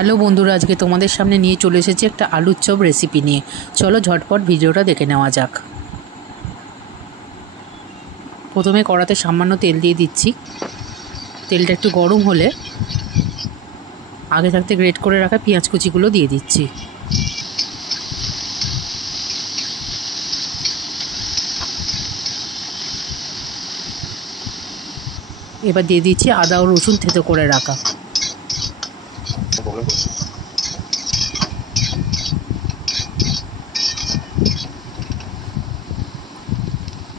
Hello বন্ধুরা, আজকে তোমাদের সামনে নিয়ে চলে এসেছি একটা আলুর চপ রেসিপি নিয়ে। চলো ঝটপট ভিডিওটা দেখে নেওয়া যাক। প্রথমে কড়াতে সামান্য তেল দিয়ে দিচ্ছি। তেলটা একটু গরম হলে আগে থাকতে গ্রেট করে রাখা পেঁয়াজ কুচিগুলো দিয়ে দিচ্ছি। এবার দিয়ে দিচ্ছি আদা ও রসুন থেতো করে রাখা।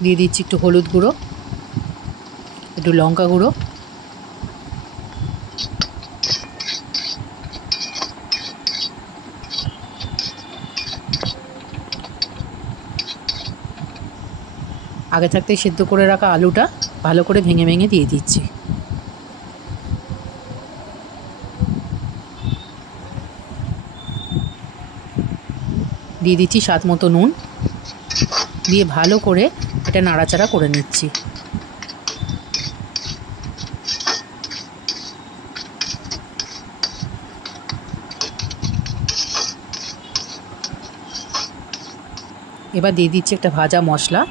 দিয়ে দিচ্ছি একটু হলুদ গুঁড়ো, একটু লঙ্কা গুঁড়ো, আগে থাকতে সেদ্ধ করে রাখা আলুটা ভালো করে ভেঙে ভেঙে দিয়ে দিচ্ছি। দিয়ে দিচ্ছি স্বাদ মতো নুন, দিয়ে ভালো করে এটা নাড়াচাড়া করে নিচ্ছি। এবার দিয়ে দিচ্ছি একটা ভাজা মশলা,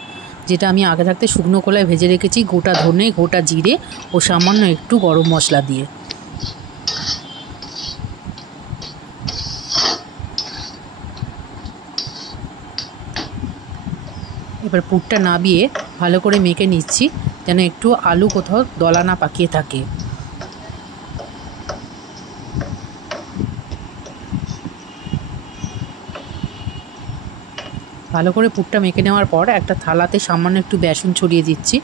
যেটা আমি আগে থাকতে শুকনো কলায় ভেজে রেখেছি, গোটা ধনে, গোটা জিরে ও সামান্য একটু গরম মশলা দিয়ে। এবার পুরটা নাবিয়ে ভালো করে মেখে নিচ্ছি, যেন একটু আলু কোথাও দলা না পাকিয়ে থাকে। ভালো করে পুরটা মেখে নেওয়ার পর একটা থালাতে সামান্য একটু বেসন ছড়িয়ে দিচ্ছি।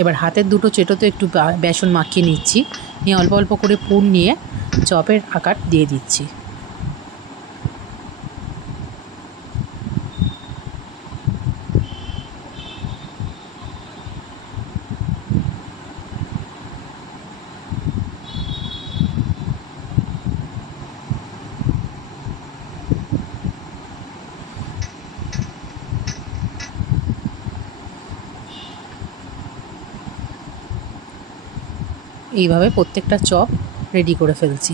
এবার হাতের দুটো চেটোতে একটু বেসন মাখিয়ে নিচ্ছি, নিয়ে অল্প অল্প করে পুর নিয়ে চপের আকার দিয়ে দিচ্ছি। এইভাবে প্রত্যেকটা চপ রেডি করে ফেলছি।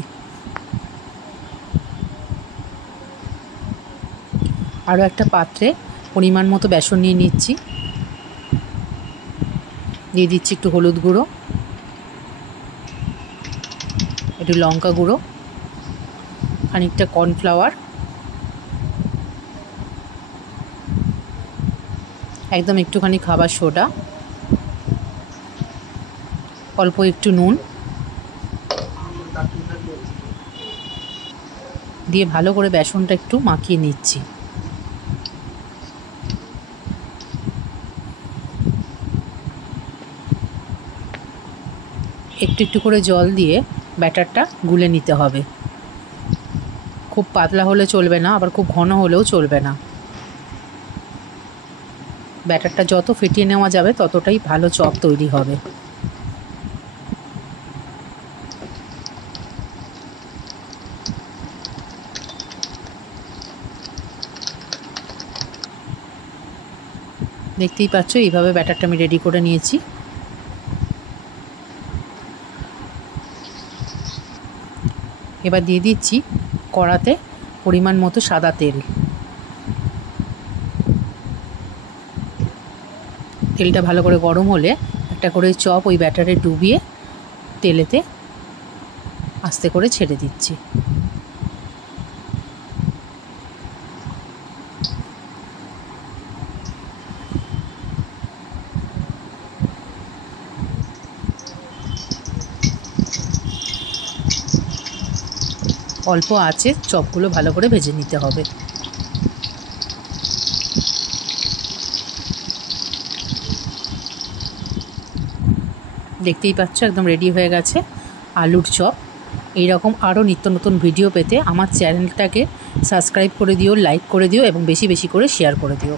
আরও একটা পাত্রে পরিমাণ মতো বেসন নিয়ে নিচ্ছি। দিয়ে দিচ্ছি একটু হলুদ গুঁড়ো, একটু লঙ্কা গুঁড়ো, খানিকটা কর্নফ্লাওয়ার, একদম একটুখানি খাবার সোডা, অল্প একটু নুন দিয়ে ভালো করে বেসনটা একটু মাখিয়ে নিচ্ছি। একটু একটু করে জল দিয়ে ব্যাটারটা গুলে নিতে হবে। খুব পাতলা হলে চলবে না, আবার খুব ঘন হলেও চলবে না। ব্যাটারটা যত ফেটিয়ে নেওয়া যাবে ততটাই ভালো চপ তৈরি হবে। দেখতেই পাচ্ছ, এইভাবে ব্যাটারটা আমি রেডি করে নিয়েছি। এবার দিয়ে দিচ্ছি কড়াতে পরিমাণ মতো সাদা তেল। তেলটা ভালো করে গরম হলে একটা করে চপ ওই ব্যাটারে ডুবিয়ে তেলেতে আস্তে করে ছেড়ে দিচ্ছি। অল্প আঁচে চপগুলো ভালো করে ভেজে নিতে হবে। দেখতেই পাচ্ছ, একদম রেডি হয়ে গেছে আলুর চপ। এইরকম আরও নিত্য নতুন ভিডিও পেতে আমার চ্যানেলটাকে সাবস্ক্রাইব করে দিও, লাইক করে দিও এবং বেশি বেশি করে শেয়ার করে দিও।